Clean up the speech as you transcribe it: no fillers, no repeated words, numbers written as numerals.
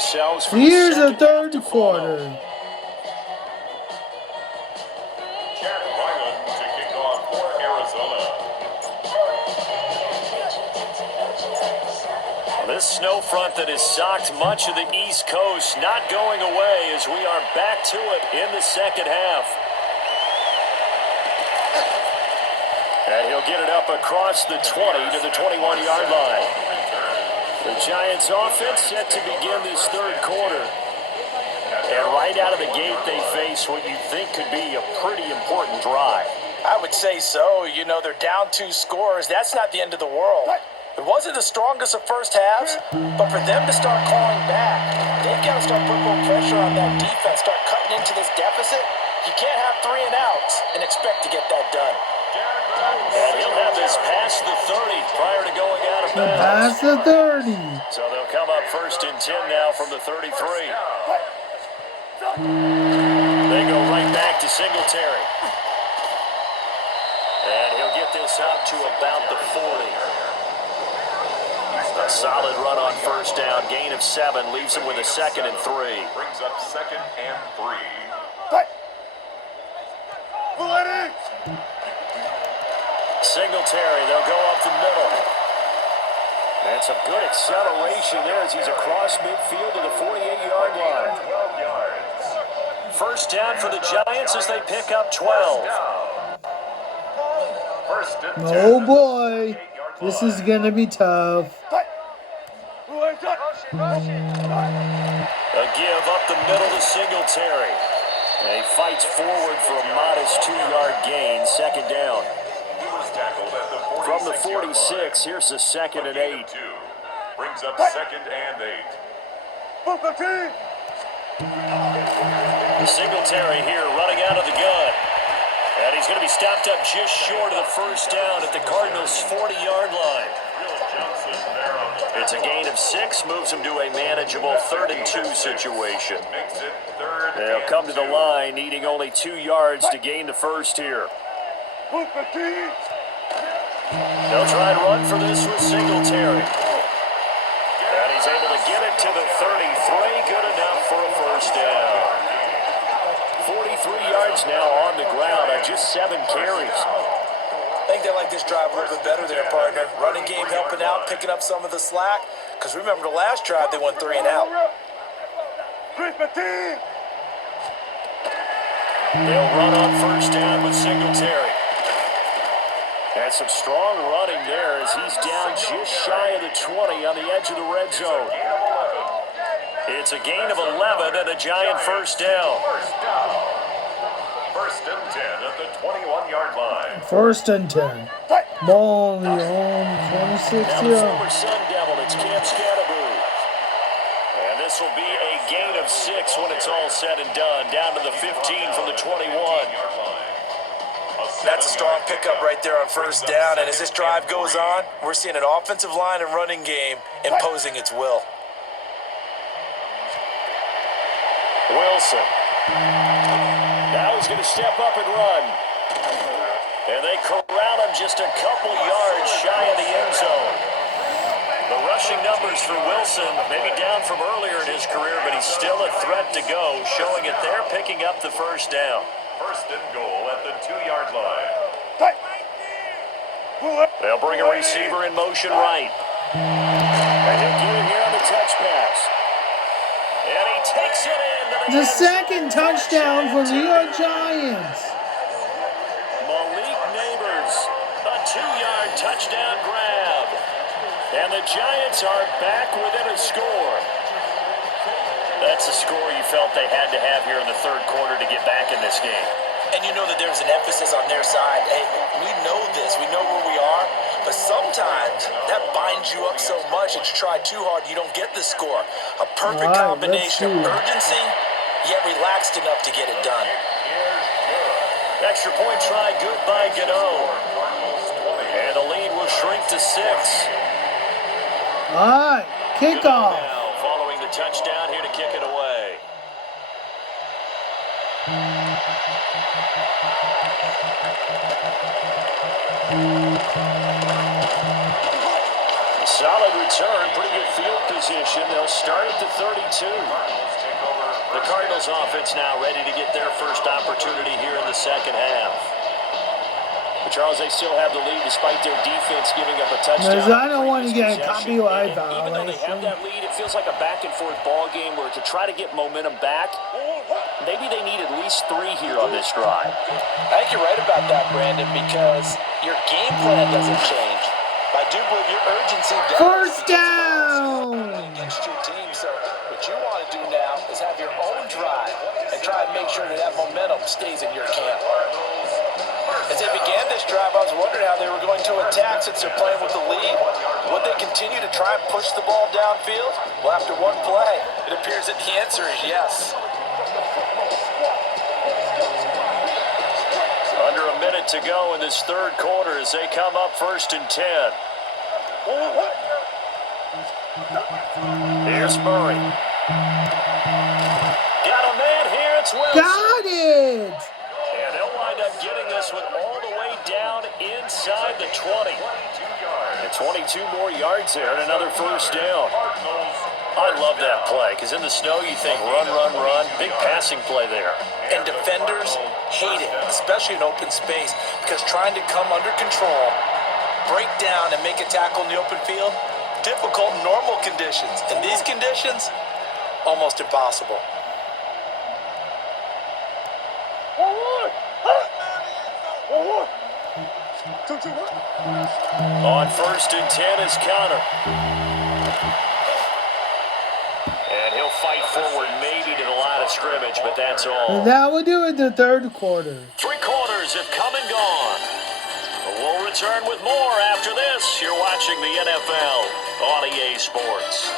yourselves for Here's the a third quarter. Jack Ryland to kick off for Arizona. Well, this snow front that has socked much of the East Coast not going away as we are back to it in the second half. And he'll get it up across the 20 to the 21-yard line. The Giants offense set to begin this third quarter. And right out of the gate, they face what you think could be a pretty important drive. I would say so. You know, they're down 2 scores. That's not the end of the world. It wasn't the strongest of first halves, but for them to start clawing back, they've got to start putting more pressure on that defense, start cutting into this deficit. You can't have 3 and outs and expect to get that done. And he'll have this past the 30 prior to going out of bounds. Past the 30. So they'll come up 1st and 10 now from the 33. They go right back to Singletary. And he'll get this up to about the 40. A solid run on 1st down. Gain of 7 leaves him with a 2nd and 3. Brings up 2nd and 3. Singletary, they'll go up the middle. And some good acceleration there as he's across midfield to the 48-yard line. 1st down for the Giants as they pick up 12. Oh boy, this is going to be tough. A give up the middle to Singletary. And he fights forward for a modest 2-yard gain, 2nd down. From the 46, here's the 2nd and 8. Brings up 2nd and 8. Singletary here running out of the gun. And he's going to be stopped up just short of the 1st down at the Cardinals' 40-yard line. It's a gain of 6, moves him to a manageable 3rd and 2 situation. They'll come to the line, needing only 2 yards to gain the 1st here. They'll try and run for this with Singletary. And he's able to get it to the 33. Good enough for a 1st down. 43 yards now on the ground on just 7 carries. I think they like this drive a little bit better there, partner. Running game helping out, picking up some of the slack. Because remember the last drive, they went 3 and out. They'll run on 1st down with Singletary. And some strong running there as he's down just shy of the 20 on the edge of the red zone. It's a gain of 11 and a Giant 1st down. 1st and 10 at the 21-yard line. 1st and 10. Ball on the own 26 now the here. former Sun Devil, it's Cam Scatterbroo. And this will be a gain of 6 when it's all said and done. Down to the 15 from the 21. That's a strong pickup right there on 1st down. And as this drive goes on, we're seeing an offensive line and running game imposing its will. Wilson. Now he's going to step up and run. And they corral him just a couple yards shy of the end zone. The rushing numbers for Wilson, maybe down from earlier in his career, but he's still a threat to go, showing it there, picking up the 1st down. 1st and goal at the 2-yard line. They'll bring a receiver in motion right. And he'll get it here on the touch pass. And he takes it in. The 2nd touchdown for New York Giants. Malik Neighbors, a 2-yard touchdown grab. And the Giants are back within a score. That's a score you felt they had to have here in the 3rd quarter to get back in this game. And you know that there's an emphasis on their side. Hey, we know this. We know where we are. But sometimes that binds you up so much that you try too hard, you don't get the score. A perfect combination of urgency, yet relaxed enough to get it done. Extra point try, good by Gano. And the lead will shrink to 6. All right, kickoff. Now, following the touchdown here to kick it away. Solid return, pretty good field position. They'll start at the 32. The Cardinals offense now ready to get their first opportunity here in the second half. But Charles, they still have the lead despite their defense giving up a touchdown. Because I don't want to get a possession. copyright Even though they have violation. that lead, it feels like a back-and-forth ball game where to try to get momentum back, maybe they need at least 3 here on this drive. I think you're right about that, Brandon, because your game plan doesn't change. I do believe your urgency does. First down! Against your team, so what you want to do now is have your own drive and try and make sure that that momentum stays in your camp. As they began this drive, I was wondering how they were going to attack since they're playing with the lead. Would they continue to try and push the ball downfield? Well, after one play, it appears that the answer is yes. Under a minute to go in this third quarter as they come up 1st and 10. Here's Murray. Got a man here. It's Wilson. Got it! And they'll wind up getting this one all the way down inside the 20. And 22 more yards there and another first down. I love that play because in the snow you think run, run, run. Big passing play there. And defenders hate it, especially in open space, because trying to come under control, break down, and make a tackle in the open field, difficult in normal conditions. In these conditions, almost impossible. On 1st and 10 is Connor. And he'll fight forward maybe to the line of scrimmage, but that's all. And that will do it in the third quarter. 3 quarters have come and gone. We'll return with more after this. You're watching the NFL on EA Sports.